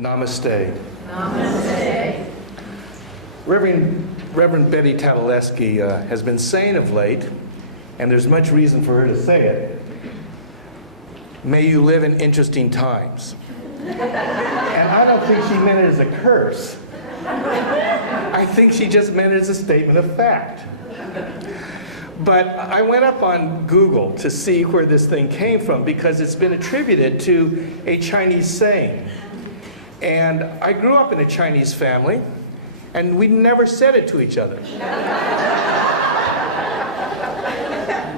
Namaste. Namaste. Reverend Betty Tadaleski has been saying of late, and there's much reason for her to say it, may you live in interesting times. And I don't think she meant it as a curse. I think she just meant it as a statement of fact. But I went up on Google to see where this thing came from because it's been attributed to a Chinese saying. And I grew up in a Chinese family, and we never said it to each other.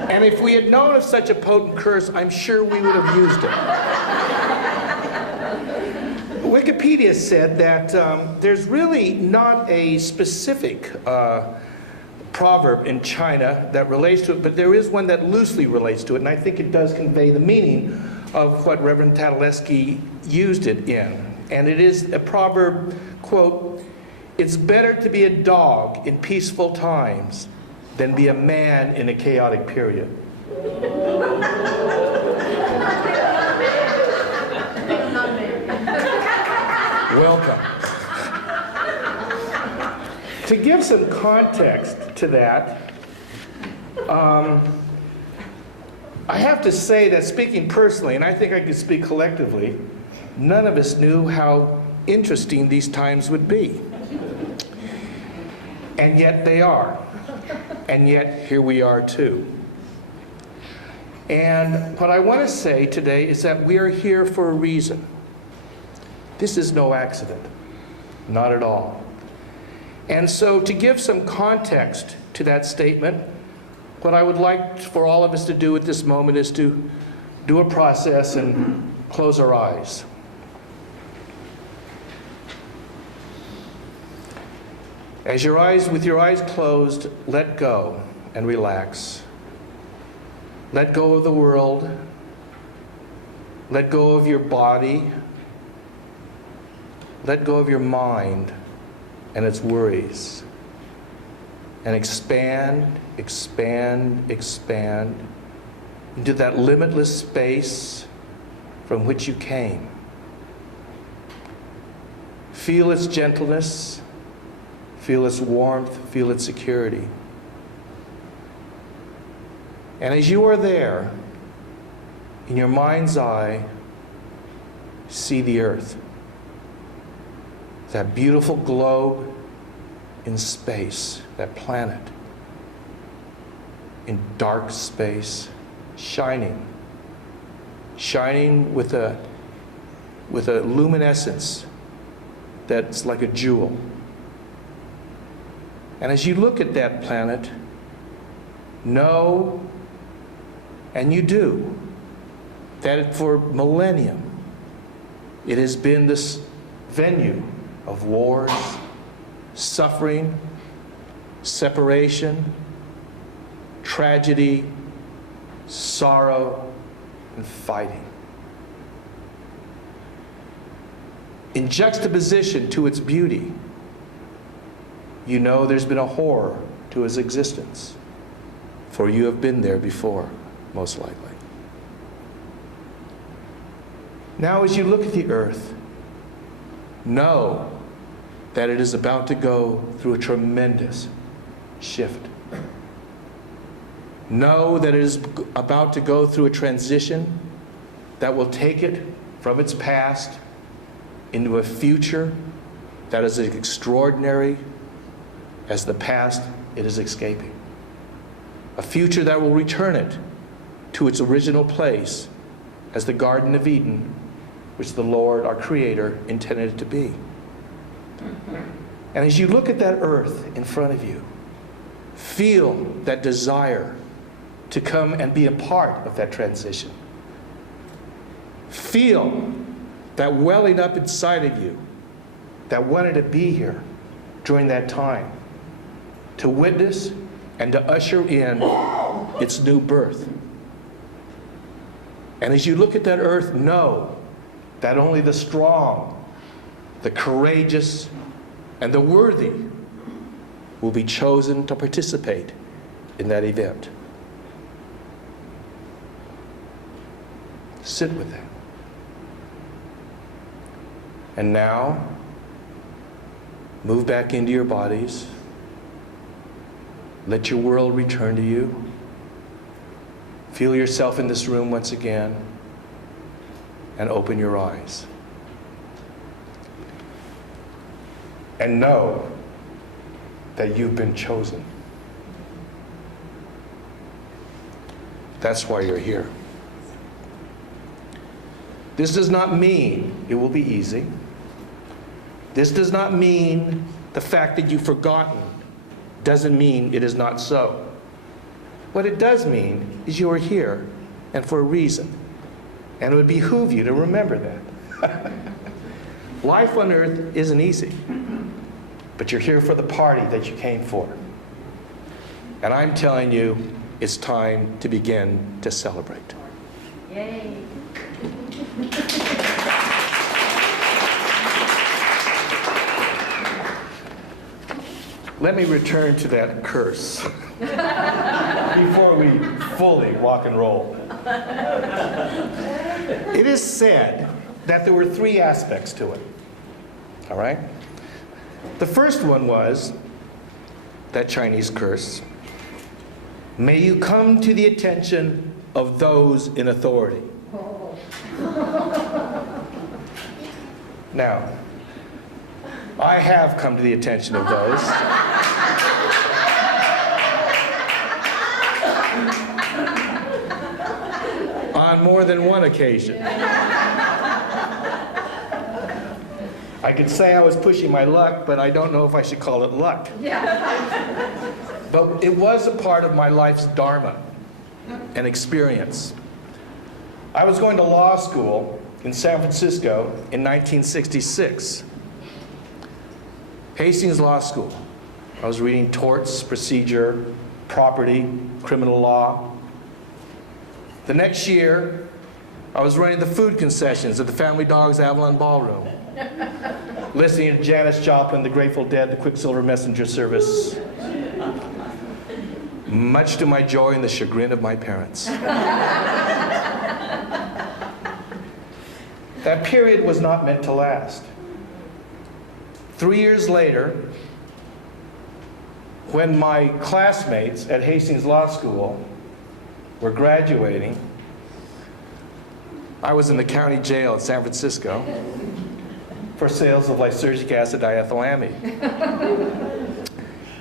And if we had known of such a potent curse, I'm sure we would have used it. Wikipedia said that there's really not a specific proverb in China that relates to it, but there is one that loosely relates to it, and I think it does convey the meaning of what Reverend Tadaleski used it in. And it is a proverb, quote, "It's better to be a dog in peaceful times than be a man in a chaotic period." Welcome. To give some context to that, I have to say that speaking personally, and I think I could speak collectively, none of us knew how interesting these times would be. And yet they are. And yet here we are too. And what I want to say today is that we are here for a reason. This is no accident. Not at all. And so to give some context to that statement, what I would like for all of us to do at this moment is to do a process and close our eyes. With your eyes closed, let go and relax. Let go of the world. Let go of your body. Let go of your mind and its worries. And expand, expand, expand into that limitless space from which you came. Feel its gentleness. Feel its warmth, feel its security. And as you are there, in your mind's eye, see the earth. That beautiful globe in space, that planet, in dark space, shining with a luminescence that's like a jewel. And as you look at that planet, know, and you do, that for millennium, it has been this venue of wars, suffering, separation, tragedy, sorrow, and fighting. In juxtaposition to its beauty, you know there's been a horror to its existence, for you have been there before, most likely. Now as you look at the earth, know that it is about to go through a tremendous shift. Know that it is about to go through a transition that will take it from its past into a future that is as extraordinary as the past it is escaping. A future that will return it to its original place as the Garden of Eden, which the Lord, our Creator, intended it to be. And as you look at that earth in front of you, feel that desire to come and be a part of that transition. Feel that welling up inside of you that wanted to be here during that time, to witness and to usher in its new birth. And as you look at that earth, know that only the strong, the courageous, and the worthy will be chosen to participate in that event. Sit with that. And now, move back into your bodies. Let your world return to you. Feel yourself in this room once again, and open your eyes. And know that you've been chosen. That's why you're here. This does not mean it will be easy. This does not mean the fact that you've forgotten doesn't mean it is not so. What it does mean is you are here, and for a reason. And it would behoove you to remember that. Life on earth isn't easy, but you're here for the party that you came for. And I'm telling you, it's time to begin to celebrate. Yay. Let me return to that curse before we fully rock and roll. It is said that there were three aspects to it. All right? The first one was that Chinese curse. May you come to the attention of those in authority. Now, I have come to the attention of those. On more than one occasion. I could say I was pushing my luck, but I don't know if I should call it luck. But it was a part of my life's dharma and experience. I was going to law school in San Francisco in 1966. Hastings Law School. I was reading torts, procedure, property, criminal law. The next year, I was running the food concessions at the Family Dogs Avalon Ballroom, listening to Janis Joplin, the Grateful Dead, the Quicksilver Messenger Service, much to my joy and the chagrin of my parents. That period was not meant to last. 3 years later, when my classmates at Hastings Law School were graduating, I was in the county jail in San Francisco for sales of lysergic acid diethylamide.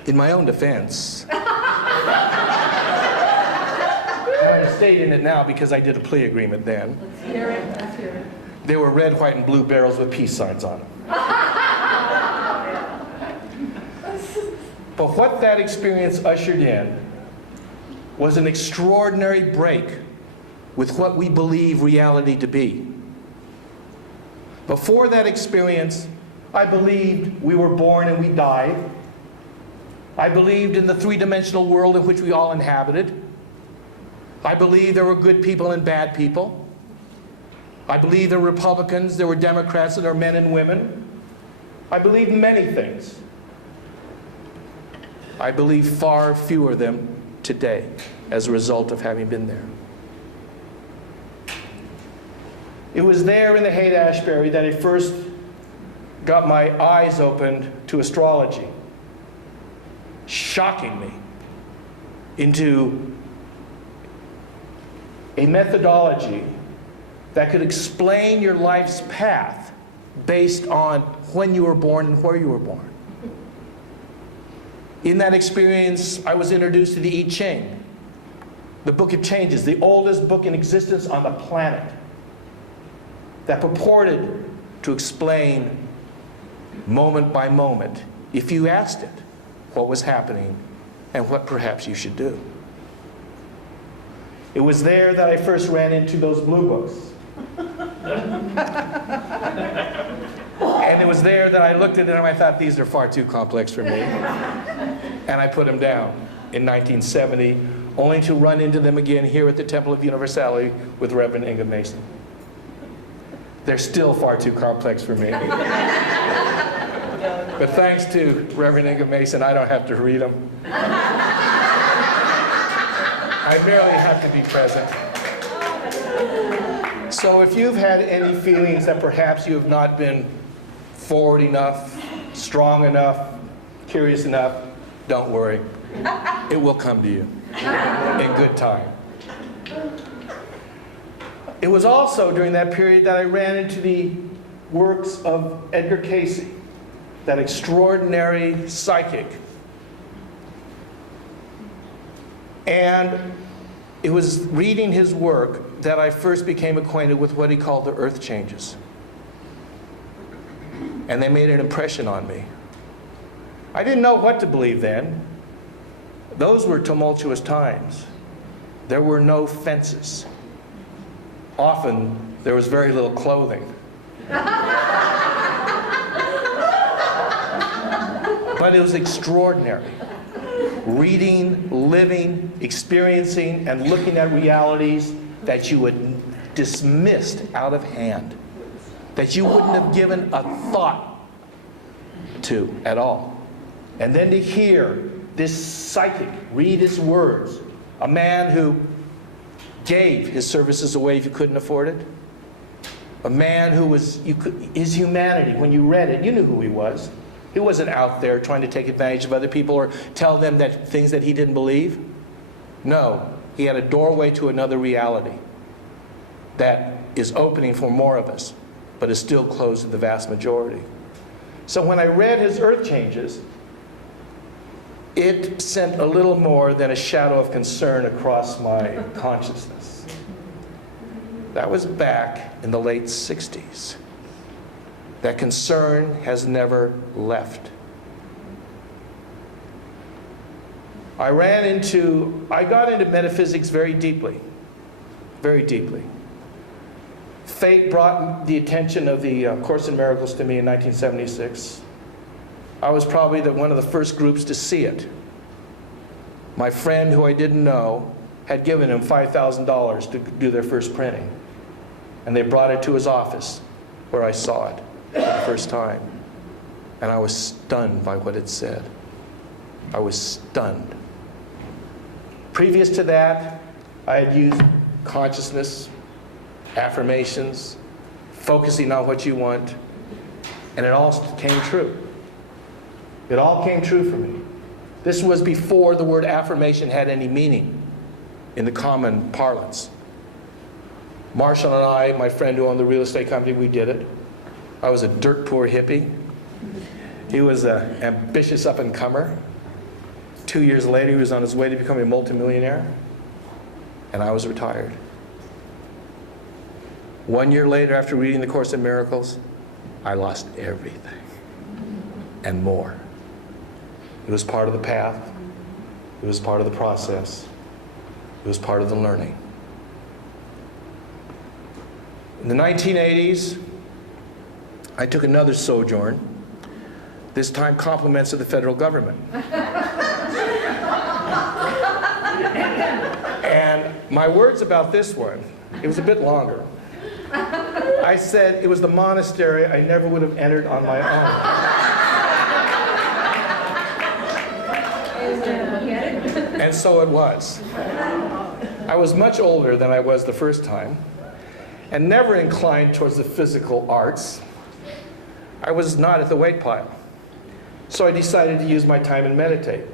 In my own defense, and I'm stating it now because I did a plea agreement then. Let's hear it. Let's hear it. There were red, white, and blue barrels with peace signs on them. But what that experience ushered in was an extraordinary break with what we believe reality to be. Before that experience, I believed we were born and we died. I believed in the three-dimensional world in which we all inhabited. I believed there were good people and bad people. I believed there were Republicans, there were Democrats, and there were men and women. I believed many things. I believe far fewer of them today as a result of having been there. It was there in the Haight-Ashbury that I first got my eyes opened to astrology, shocking me into a methodology that could explain your life's path based on when you were born and where you were born. In that experience, I was introduced to the I Ching, the Book of Changes, the oldest book in existence on the planet, that purported to explain moment by moment, if you asked it, what was happening and what perhaps you should do. It was there that I first ran into those blue books. And it was there that I looked at them and I thought, these are far too complex for me. And I put them down in 1970, only to run into them again here at the Temple of Universality with Reverend Inga Mason. They're still far too complex for me. But thanks to Reverend Inga Mason, I don't have to read them. I merely have to be present. So if you've had any feelings that perhaps you have not been forward enough, strong enough, curious enough, don't worry. It will come to you in good time. It was also during that period that I ran into the works of Edgar Cayce, that extraordinary psychic. And it was reading his work that I first became acquainted with what he called the earth changes. And they made an impression on me. I didn't know what to believe then. Those were tumultuous times. There were no fences. Often, there was very little clothing. But it was extraordinary. Reading, living, experiencing, and looking at realities that you had dismissed out of hand, that you wouldn't have given a thought to at all. And then to hear this psychic read his words, a man who gave his services away if you couldn't afford it, a man who was, his humanity, when you read it, you knew who he was. He wasn't out there trying to take advantage of other people or tell them that things that he didn't believe. No, he had a doorway to another reality that is opening for more of us, but is still closed to the vast majority. So when I read his earth changes, it sent a little more than a shadow of concern across my consciousness. That was back in the late 60s. That concern has never left. I got into metaphysics very deeply, very deeply. Fate brought the attention of the Course in Miracles to me in 1976. I was probably one of the first groups to see it. My friend, who I didn't know, had given him $5,000 to do their first printing. And they brought it to his office, where I saw it for the first time. And I was stunned by what it said. I was stunned. Previous to that, I had used consciousness, affirmations, focusing on what you want, and it all came true. It all came true for me. This was before the word affirmation had any meaning in the common parlance. Marshall and I, my friend who owned the real estate company, we did it. I was a dirt poor hippie. He was an ambitious up-and-comer. 2 years later, he was on his way to becoming a multimillionaire, and I was retired. 1 year later, after reading the Course in Miracles, I lost everything and more. It was part of the path. It was part of the process. It was part of the learning. In the 1980s, I took another sojourn, this time compliments of the federal government. And my words about this one, it was a bit longer. I said it was the monastery I never would have entered on my own. And so it was. I was much older than I was the first time, and never inclined towards the physical arts. I was not at the weight pile. So I decided to use my time and meditate.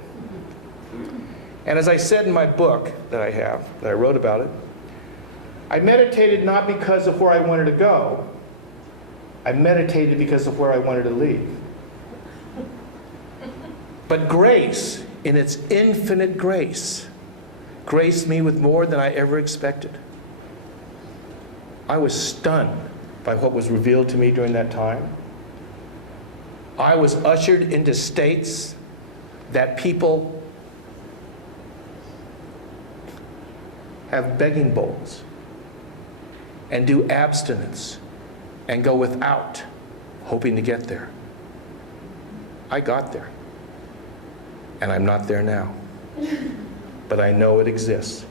And as I said in my book that I wrote about it, I meditated not because of where I wanted to go. I meditated because of where I wanted to leave. But grace, in its infinite grace, graced me with more than I ever expected. I was stunned by what was revealed to me during that time. I was ushered into states that people have begging bowls and do abstinence and go without, hoping to get there. I got there, and I'm not there now. But I know it exists.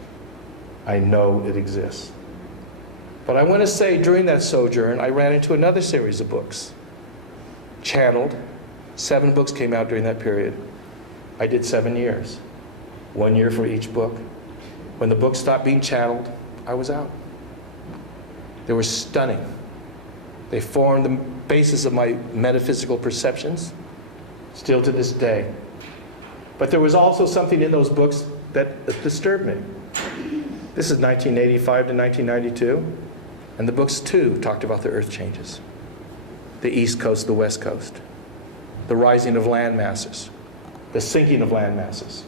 I know it exists. But I want to say during that sojourn, I ran into another series of books. Channeled. 7 books came out during that period. I did 7 years. 1 year for each book. When the book stopped being channeled, I was out. They were stunning. They formed the basis of my metaphysical perceptions, still to this day. But there was also something in those books that disturbed me. This is 1985 to 1992, and the books too talked about the earth changes. The east coast, the west coast, the rising of land masses, the sinking of land masses.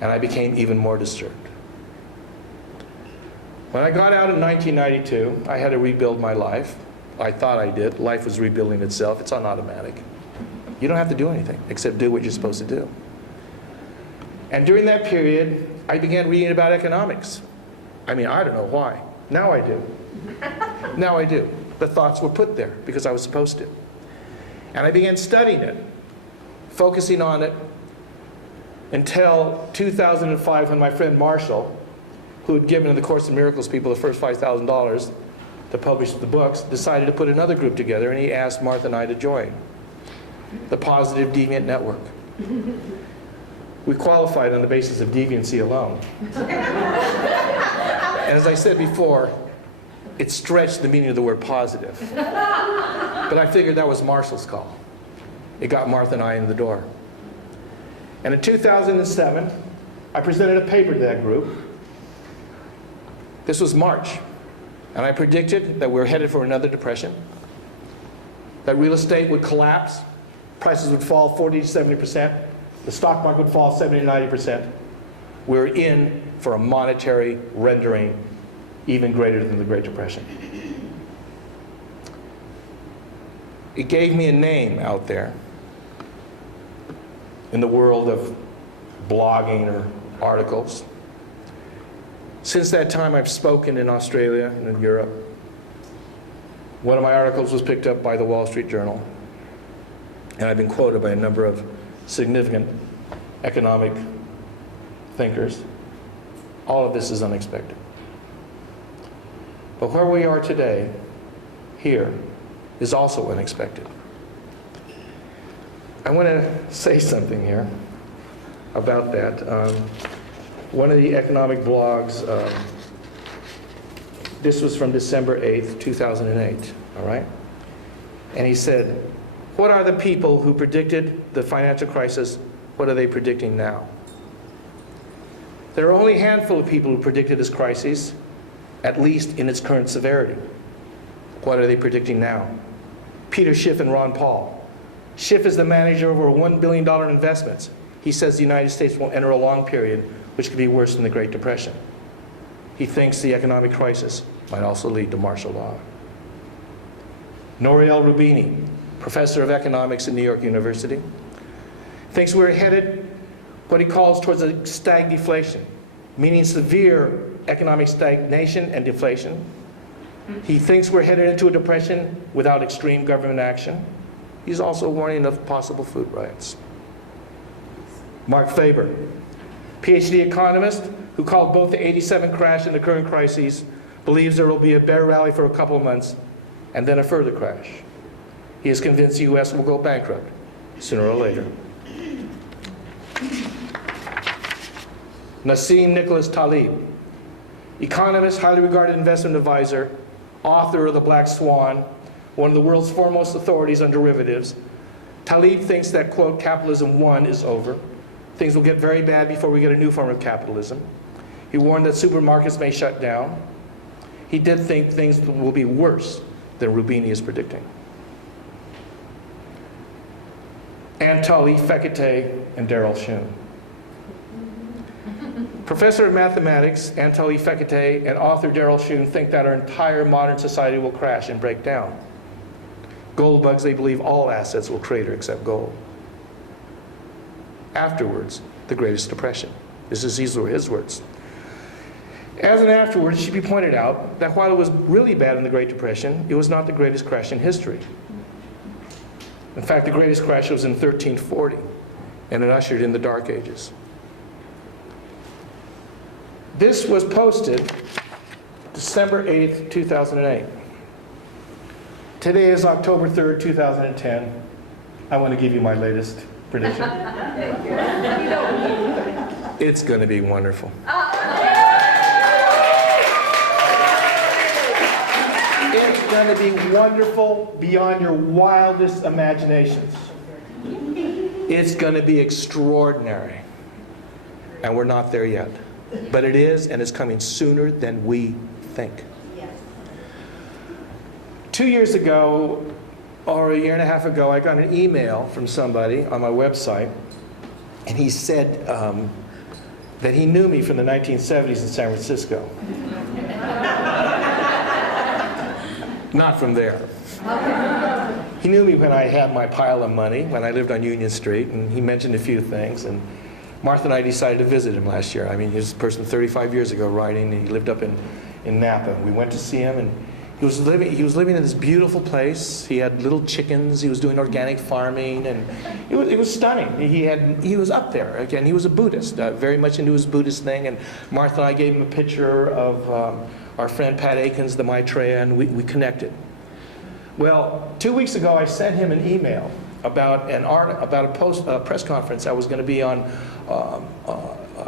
And I became even more disturbed. When I got out in 1992, I had to rebuild my life. I thought I did. Life was rebuilding itself. It's on automatic. You don't have to do anything except do what you're supposed to do. And during that period, I began reading about economics. I mean, I don't know why. Now I do. Now I do. The thoughts were put there because I was supposed to. And I began studying it, focusing on it, until 2005 when my friend Marshall, who had given the Course in Miracles people the first $5,000 to publish the books, decided to put another group together, and he asked Martha and I to join the Positive Deviant Network. We qualified on the basis of deviancy alone. And as I said before, it stretched the meaning of the word positive. But I figured that was Marshall's call. It got Martha and I in the door. And in 2007, I presented a paper to that group. This was March. And I predicted that we were headed for another depression, that real estate would collapse, prices would fall 40 to 70%, the stock market would fall 70 to 90%. We're in for a monetary rendering even greater than the Great Depression. It gave me a name out there in the world of blogging or articles. Since that time, I've spoken in Australia and in Europe. One of my articles was picked up by the Wall Street Journal, and I've been quoted by a number of significant economic thinkers. All of this is unexpected. But where we are today, here, is also unexpected. I want to say something here about that. One of the economic blogs, this was from December 8th, 2008, all right? And he said, what are the people who predicted the financial crisis, what are they predicting now? There are only a handful of people who predicted this crisis, at least in its current severity. What are they predicting now? Peter Schiff and Ron Paul. Schiff is the manager of over $1 billion in investments. He says the United States will enter a long period which could be worse than the Great Depression. He thinks the economic crisis might also lead to martial law. Nouriel Roubini, professor of economics at New York University, thinks we're headed what he calls towards a stagflation, meaning severe economic stagnation and deflation. He thinks we're headed into a depression without extreme government action. He's also warning of possible food riots. Mark Faber, PhD economist who called both the '87 crash and the current crises, believes there will be a bear rally for a couple of months and then a further crash. He is convinced the U.S. will go bankrupt sooner or later. Nassim Nicholas Taleb, economist, highly regarded investment advisor, author of The Black Swan, one of the world's foremost authorities on derivatives. Taleb thinks that, quote, capitalism 1 is over. Things will get very bad before we get a new form of capitalism. He warned that supermarkets may shut down. He did think things will be worse than Roubini is predicting. Anatoly Fekete and Daryl Shum. Professor of mathematics, Anatoly Fekete, and author Daryl Shum think that our entire modern society will crash and break down. Gold bugs, they believe all assets will crater except gold. Afterwards, the greatest depression. These were his words. As an afterward, it should be pointed out that while it was really bad in the Great Depression, it was not the greatest crash in history. In fact, the greatest crash was in 1340, and it ushered in the Dark Ages. This was posted December 8th, 2008. Today is October 3rd, 2010. I want to give you my latest prediction. It's going to be wonderful. It's going to be wonderful beyond your wildest imaginations. It's going to be extraordinary. And we're not there yet. But it is, and it's coming sooner than we think. 2 years ago, or a year and a half ago, I got an email from somebody on my website, and he said that he knew me from the 1970s in San Francisco. Not from there. He knew me when I had my pile of money, when I lived on Union Street, and he mentioned a few things. And Martha and I decided to visit him last year. I mean, he was a person 35 years ago writing, and he lived up in Napa. We went to see him, and he was living in this beautiful place. He had little chickens. He was doing organic farming, and it was stunning. He was up there. Again, he was a Buddhist, very much into his Buddhist thing. And Martha and I gave him a picture of our friend Pat Aikens, the Maitreya, and we connected. Well, 2 weeks ago, I sent him an email about a press conference I was going to be on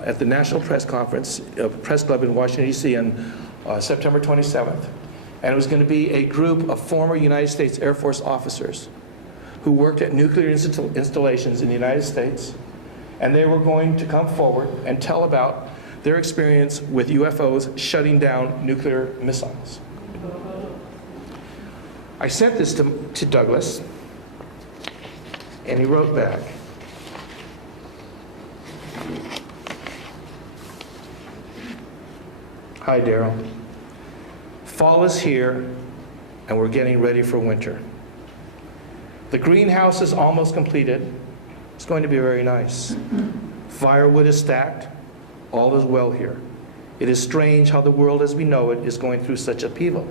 at the National Press Conference, Press Club in Washington, D.C. on September 27th. And it was going to be a group of former United States Air Force officers who worked at nuclear installations in the United States. And they were going to come forward and tell about their experience with UFOs shutting down nuclear missiles. I sent this to Douglas, and he wrote back. Hi, Daryl. Fall is here, and we're getting ready for winter. The greenhouse is almost completed. It's going to be very nice. Firewood is stacked. All is well here. It is strange how the world as we know it is going through such upheaval.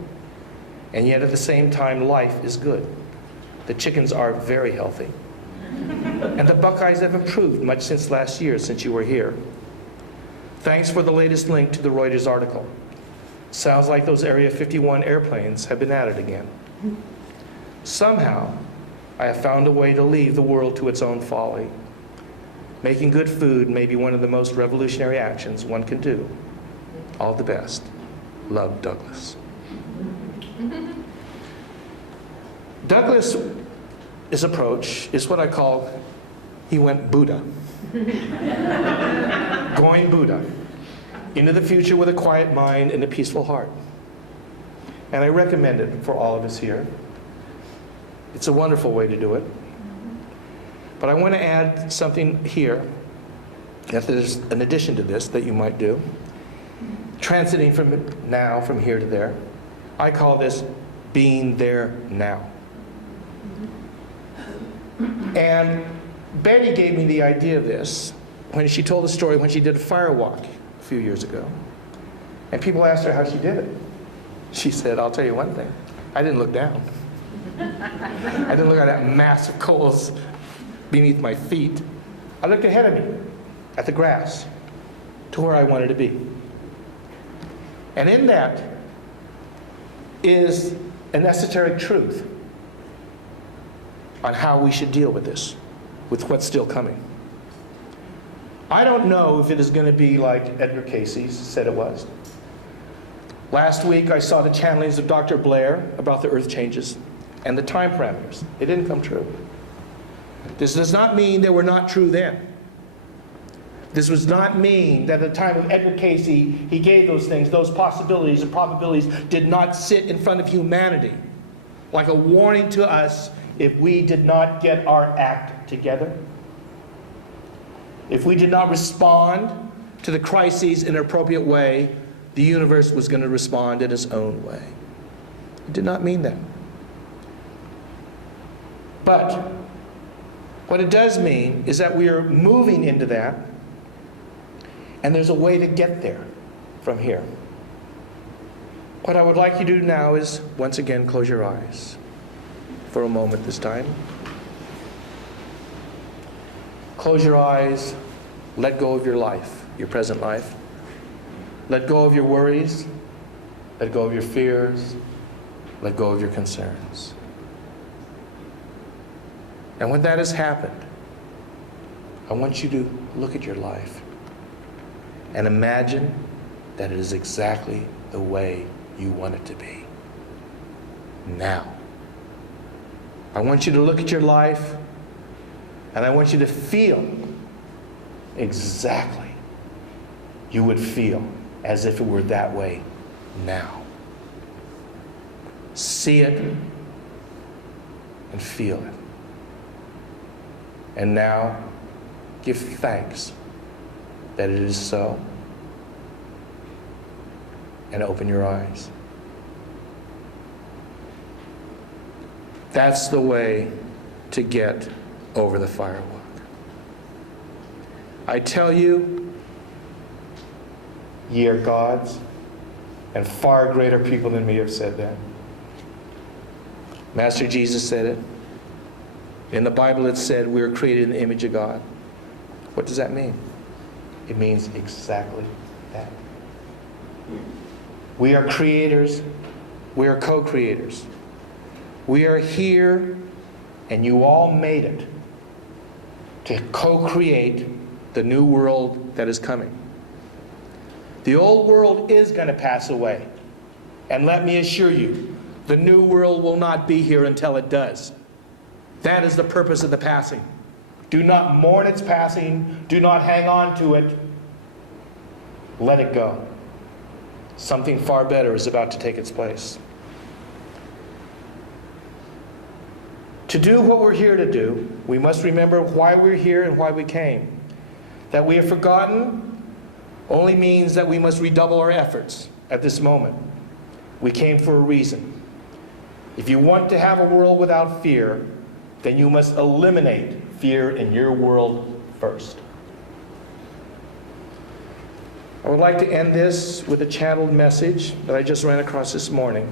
And yet at the same time, life is good. The chickens are very healthy. And the Buckeyes have improved much since last year, since you were here. Thanks for the latest link to the Reuters article. Sounds like those Area 51 airplanes have been at it again. Somehow, I have found a way to leave the world to its own folly. Making good food may be one of the most revolutionary actions one can do. All the best. Love, Douglas. Douglas's approach is what I call, he went Buddha. Going Buddha. Into the future with a quiet mind and a peaceful heart. And I recommend it for all of us here. It's a wonderful way to do it. But I want to add something here, that there's an addition to this that you might do. Transiting from here to there. I call this being there now. And Betty gave me the idea of this when she told the story when she did a fire walk a few years ago. And people asked her how she did it. She said, I'll tell you one thing. I didn't look down. I didn't look at that mass of coals beneath my feet. I looked ahead of me at the grass to where I wanted to be. And in that is an esoteric truth on how we should deal with this, with what's still coming. I don't know if it is going to be like Edgar Cayce said it was. Last week I saw the channelings of Dr. Blair about the earth changes and the time parameters. It didn't come true. This does not mean they were not true then. This does not mean that at the time of Edgar Cayce, he gave those things, those possibilities and probabilities did not sit in front of humanity like a warning to us if we did not get our act together. If we did not respond to the crises in an appropriate way, the universe was going to respond in its own way. It did not mean that. But what it does mean is that we are moving into that, and there's a way to get there from here. What I would like you to do now is, once again, close your eyes for a moment this time. Close your eyes, let go of your life, your present life. Let go of your worries, let go of your fears, let go of your concerns. And when that has happened, I want you to look at your life and imagine that it is exactly the way you want it to be. now. I want you to look at your life, and I want you to feel exactly you would feel as if it were that way now. See it and feel it. And now, give thanks that it is so. And open your eyes. That's the way to get over the firewalk. I tell you, ye are gods, and far greater people than me have said that. Master Jesus said it. In the Bible it said we are created in the image of God. What does that mean? It means exactly that. We are creators. We are co-creators. We are here, and you all made it, to co-create the new world that is coming. The old world is going to pass away. And let me assure you, the new world will not be here until it does. That is the purpose of the passing. Do not mourn its passing. Do not hang on to it. Let it go. Something far better is about to take its place. To do what we're here to do, we must remember why we're here and why we came. That we have forgotten only means that we must redouble our efforts at this moment. We came for a reason. If you want to have a world without fear, then you must eliminate fear in your world first. I would like to end this with a channeled message that I just ran across this morning.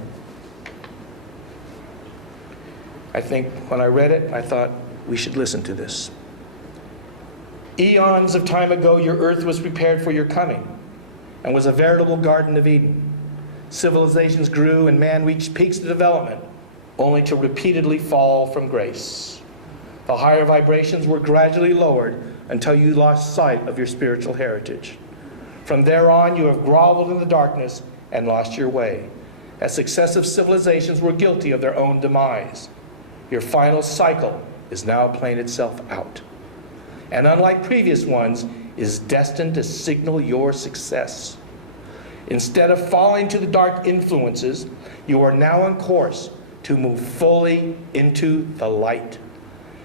I think when I read it, I thought we should listen to this. Eons of time ago, your earth was prepared for your coming and was a veritable Garden of Eden. Civilizations grew and man reached peaks of development, only to repeatedly fall from grace. The higher vibrations were gradually lowered until you lost sight of your spiritual heritage. From there on, you have groveled in the darkness and lost your way, as successive civilizations were guilty of their own demise. Your final cycle is now playing itself out, and unlike previous ones, is destined to signal your success. Instead of falling to the dark influences, you are now on course to move fully into the light.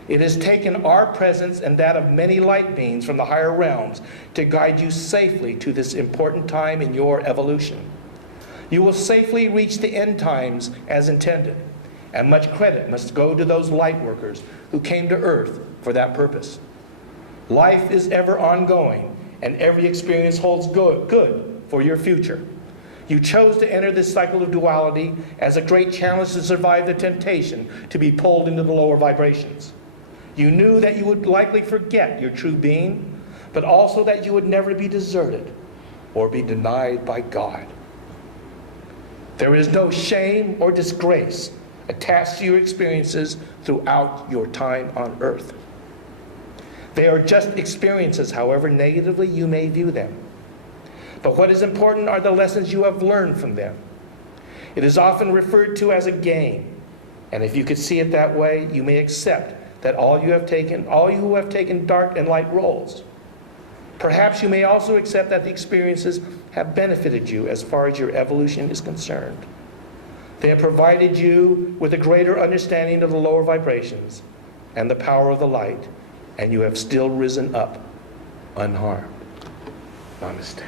It has taken our presence and that of many light beings from the higher realms to guide you safely to this important time in your evolution. You will safely reach the end times as intended, and much credit must go to those light workers who came to earth for that purpose. Life is ever ongoing, and every experience holds good for your future. You chose to enter this cycle of duality as a great challenge to survive the temptation to be pulled into the lower vibrations. You knew that you would likely forget your true being, but also that you would never be deserted or be denied by God. There is no shame or disgrace attached to your experiences throughout your time on earth. They are just experiences, however negatively you may view them. But what is important are the lessons you have learned from them. It is often referred to as a game, and if you could see it that way, you may accept that all you who have taken dark and light roles. Perhaps you may also accept that the experiences have benefited you as far as your evolution is concerned. They have provided you with a greater understanding of the lower vibrations and the power of the light, and you have still risen up unharmed. Namaste.